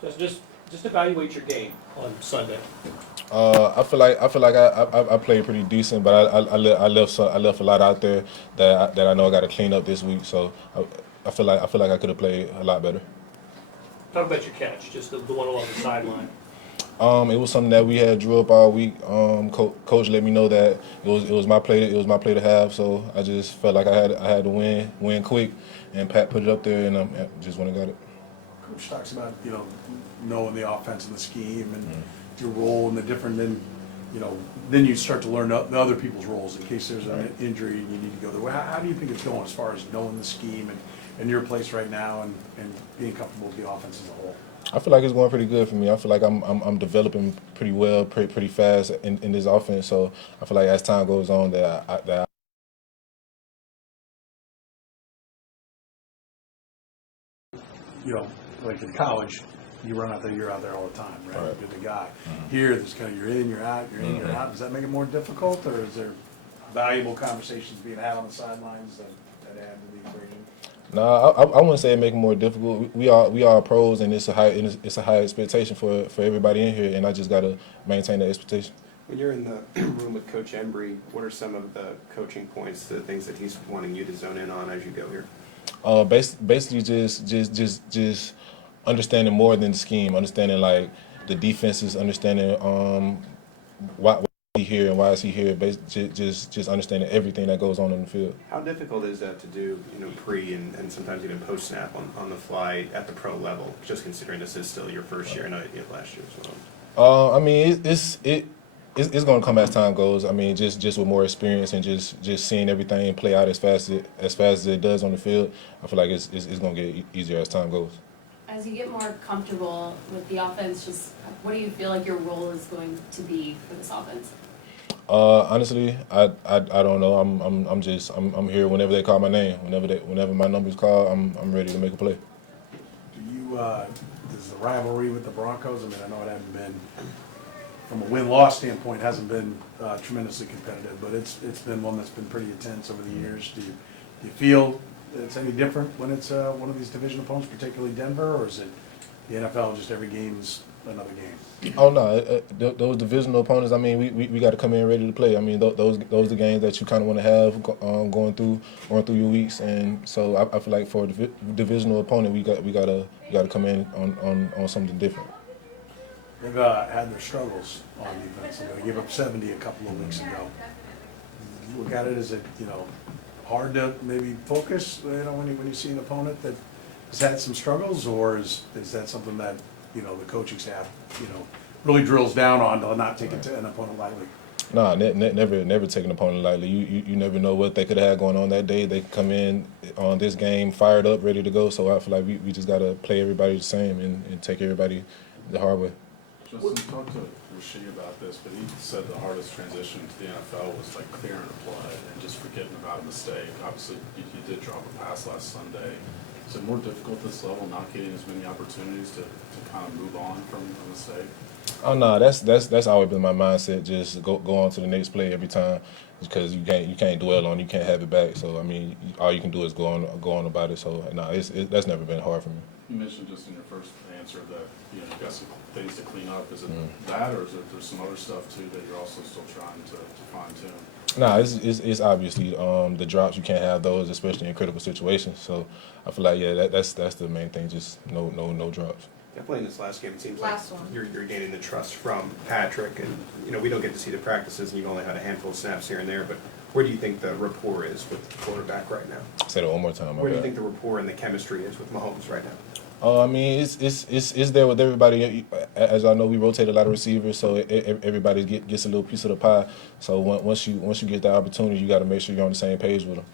Just evaluate your game on Sunday. I feel like I played pretty decent, but I left a lot out there that I know I got to clean up this week. So I feel like I could have played a lot better. Talk about your catch, just the one along the sideline. It was something that we had drew up all week. Coach let me know that it was my play. It was my play to have. So I just felt like I had to win quick, and Pat put it up there, and just went and got it. Coach talks about, knowing the offense and the scheme and your role and the different, then you start to learn the other people's roles in case there's an injury and you need to go there. How do you think it's going as far as knowing the scheme and your place right now and being comfortable with the offense as a whole? I feel like it's going pretty good for me. I feel like I'm developing pretty well, pretty fast in this offense. So I feel like as time goes on that Like in college, you run out there, you're out there all the time, right? Right. You're the guy. Here, there's kind of you're in, you're out, you're in, you're out. Does that make it more difficult, or is there valuable conversations being had on the sidelines that add to the equation? No, I wouldn't say it make it more difficult. We are pros, and it's a high expectation for everybody in here, and I just gotta maintain that expectation. When you're in the room with Coach Embry, what are some of the coaching points, the things that he's wanting you to zone in on as you go here? Basically just understanding more than the scheme, understanding like the defenses, understanding why is he here and why is he here. Just understanding everything that goes on in the field. How difficult is that to do, pre and sometimes even post snap on the fly at the pro level? Just considering this is still your first year, I know you did last year as well. I mean, it's going to come as time goes. I mean, just with more experience and just seeing everything play out as fast as it does on the field. I feel like it's going to get easier as time goes. As you get more comfortable with the offense, just what do you feel like your role is going to be for this offense? Honestly, I don't know. I'm here whenever they call my name. Whenever my number's called, I'm ready to make a play. Do you, does the rivalry with the Broncos, I know it hasn't been, from a win-loss standpoint, hasn't been tremendously competitive, but it's been one that's been pretty intense over the years. Do you feel it's any different when it's one of these division opponents, particularly Denver, or is it the NFL, just every game's another game? Oh no, those divisional opponents. I mean, we got to come in ready to play. I mean, those are the games that you kind of want to have going through your weeks, and so I feel like for a divisional opponent, we got to come in on something different. They've had their struggles on defense. They gave up 70 a couple of weeks ago. Look at it as hard to maybe focus, when you see an opponent that has had some struggles, or is that something that the coaching staff really drills down on to not take an opponent lightly? Nah, never take an opponent lightly. You never know what they could have had going on that day. They could come in on this game fired up, ready to go. So I feel like we just got to play everybody the same and take everybody the hard way. Justin, talked to Rasheed about this, but he said the hardest transition to the NFL was like clearing a play and just forgetting about a mistake. Obviously, you did drop a pass last Sunday. Is it more difficult at this level, not getting as many opportunities to kind of move on from a mistake? Oh no, that's always been my mindset. Just go on to the next play every time, because you can't dwell on, you can't have it back. So I mean, all you can do is go on about it. So no, that's never been hard for me. You mentioned just in your first answer that you got some things to clean up. Is it that, or is there's some other stuff too that you're also still trying to fine tune? No, it's obviously the drops. You can't have those, especially in critical situations. So I feel like that's the main thing. Just no drops. Definitely in this last game, it seems Last like one. you're gaining the trust from Patrick, and we don't get to see the practices, and you've only had a handful of snaps here and there. But where do you think the rapport is with the quarterback right now? Say that one more time. Where do you think the rapport and the chemistry is with Mahomes right now? I mean, it's there with everybody. As I know, we rotate a lot of receivers, so everybody gets a little piece of the pie. So once you get the opportunity, you got to make sure you're on the same page with them.